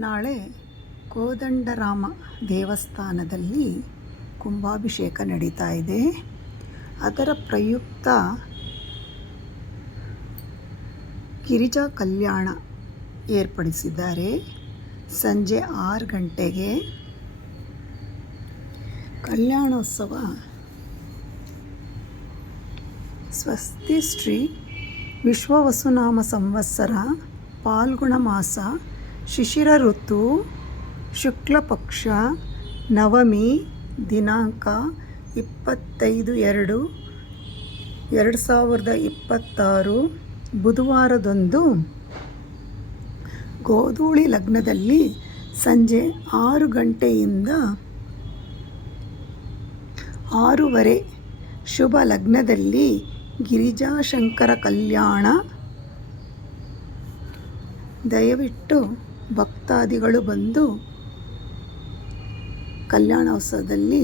ನಾಳೆ ಕೋದಂಡರಾಮ ದೇವಸ್ಥಾನದಲ್ಲಿ ಕುಂಭಾಭಿಷೇಕ ನಡೀತಾ ಇದೆ. ಅದರ ಪ್ರಯುಕ್ತ ಗಿರಿಜಾ ಕಲ್ಯಾಣ ಏರ್ಪಡಿಸಿದ್ದಾರೆ. ಸಂಜೆ 6 ಗಂಟೆಗೆ ಕಲ್ಯಾಣೋತ್ಸವ. ಸ್ವಸ್ತಿ ಶ್ರೀ ವಿಶ್ವವಸುನಾಮ ಸಂವತ್ಸರ ಫಾಲ್ಗುಣ ಮಾಸ ಶಿಶಿರ ಋತು ಶುಕ್ಲ ಪಕ್ಷ ನವಮಿ ದಿನಾಂಕ 25/2/2026 ಬುಧವಾರದಂದು ಗೋಧೂಳಿ ಲಗ್ನದಲ್ಲಿ ಸಂಜೆ 6 ಗಂಟೆಯಿಂದ 6:30 ಶುಭ ಲಗ್ನದಲ್ಲಿ ಗಿರಿಜಾಶಂಕರ ಕಲ್ಯಾಣ. ದಯವಿಟ್ಟು ಭಕ್ತಾದಿಗಳು ಬಂದು ಕಲ್ಯಾಣೋತ್ಸವದಲ್ಲಿ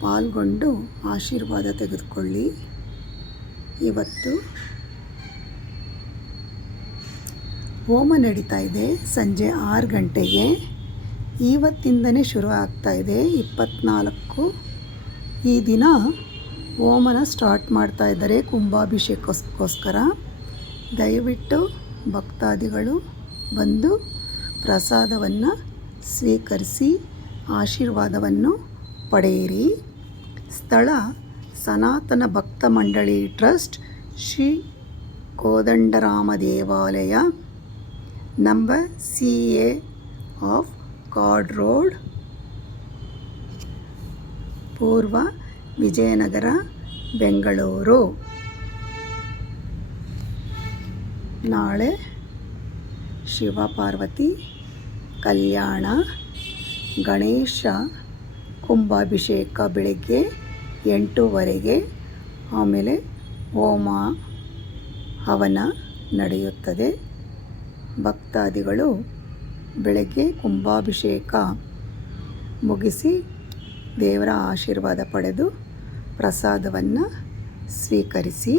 ಪಾಲ್ಗೊಂಡು ಆಶೀರ್ವಾದ ತೆಗೆದುಕೊಳ್ಳಿ. ಇವತ್ತು ಹೋಮ ನಡೀತಾ ಇದೆ ಸಂಜೆ 6 ಗಂಟೆಗೆ. ಇವತ್ತಿಂದನೇ ಶುರು ಆಗ್ತಾ ಇದೆ 24. ಈ ದಿನ ಹೋಮನ ಸ್ಟಾರ್ಟ್ ಮಾಡ್ತಾ ಇದ್ದಾರೆ ಕುಂಭಾಭಿಷೇಕಕ್ಕೋಸ್ಕರ. ದಯವಿಟ್ಟು ಭಕ್ತಾದಿಗಳು ಬಂದು ಪ್ರಸಾದವನ್ನು ಸ್ವೀಕರಿಸಿ ಆಶೀರ್ವಾದವನ್ನು ಪಡೆಯಿರಿ. ಸ್ಥಳ ಸನಾತನ ಭಕ್ತ ಮಂಡಳಿ ಟ್ರಸ್ಟ್, ಶ್ರೀ ಕೋದಂಡರಾಮ ದೇವಾಲಯ, number CA of card road, ಪೂರ್ವ ವಿಜಯನಗರ, ಬೆಂಗಳೂರು. ನಾಳೆ ಶಿವಪಾರ್ವತಿ ಕಲ್ಯಾಣ, ಗಣೇಶ ಕುಂಭಾಭಿಷೇಕ ಬೆಳಗ್ಗೆ 8:30. ಆಮೇಲೆ ಹೋಮ ಹವನ ನಡೆಯುತ್ತದೆ. ಭಕ್ತಾದಿಗಳು ಬೆಳಗ್ಗೆ ಕುಂಭಾಭಿಷೇಕ ಮುಗಿಸಿ ದೇವರ ಆಶೀರ್ವಾದ ಪಡೆದು ಪ್ರಸಾದವನ್ನು ಸ್ವೀಕರಿಸಿ.